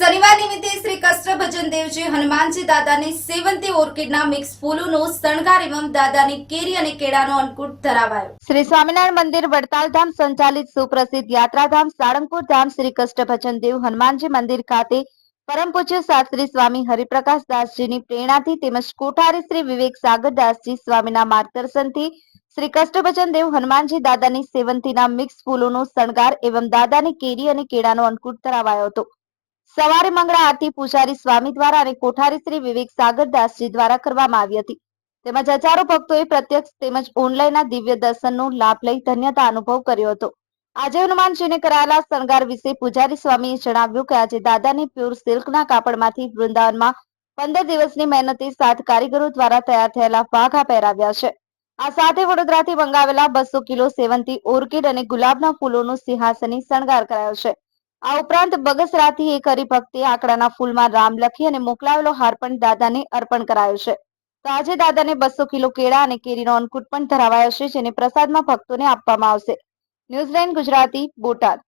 શનિવાર નિમિત્તે શ્રી કષ્ટભજન દેવજી હનુમાનજી દાદાની સેવંતી ઓર્કિડના મિક્સ ફૂલોનો શણગાર એવં દાદાની કેરી અને કેળાનો અંકુટ ધરાવાયો. શ્રી સ્વામિનારાયણ મંદિર વડતાલ ધામ સંચાલિત સુપ્રસિદ્ધ યાત્રાધામ સાળંગપુર ધામ શ્રી કષ્ટભજન દેવ હનુમાનજી મંદિર ખાતે પરમ પૂજ્ય શાસ્ત્રી સ્વામી હરિપ્રકાશ દાસજીની પ્રેરણાથી તેમજ કોઠારી શ્રી વિવેક સાગર દાસજી સ્વામીના માર્ગદર્શનથી શ્રી કષ્ટભજન દેવ હનુમાનજી દાદાની સેવંતીના મિક્સ ફૂલોનો શણગાર એવં દાદાની કેરી અને કેળાનો અંકુટ ધરાવાયો હતો. સવારે મંગળા આરતી પૂજારી સ્વામી દ્વારા અને કોઠારી શ્રી વિવેક સાગરદાસજી દ્વારા કરવામાં આવી હતી. તેમજ હજારો ભક્તોએ પ્રત્યક્ષ તેમજ ઓનલાઈનના દિવ્ય દર્શનનો લાભ લઈ ધન્યતા અનુભવ કર્યો હતો. આજે હનુમાનજીને કરાયેલા શણગાર વિશે પૂજારી સ્વામીએ જણાવ્યું કે આજે દાદાની પ્યોર સિલ્કના કાપડમાંથી વૃંદાવનમાં પંદર દિવસની મહેનતે સાત કારીગરો દ્વારા તૈયાર થયેલા વાઘા પહેરાવ્યા છે. આ સાથે વડોદરાથી મંગાવેલા બસો કિલો સેવંતી ઓર્કિડ અને ગુલાબના ફૂલોનો સિંહાસની શણગાર કરાયો છે. આ ઉપરાંત બગસરાથી એક હરિભક્તે આંકડાના ફૂલમાં રામ લખી અને મોકલાવેલો હાર પણ દાદાને અર્પણ કરાયો છે. તો આજે દાદાને બસો કિલો કેળા અને કેરીનો અંકુટ પણ ધરાવાયો છે, જેને પ્રસાદમાં ભક્તોને આપવામાં આવશે. New Zealand Gujarati Botad.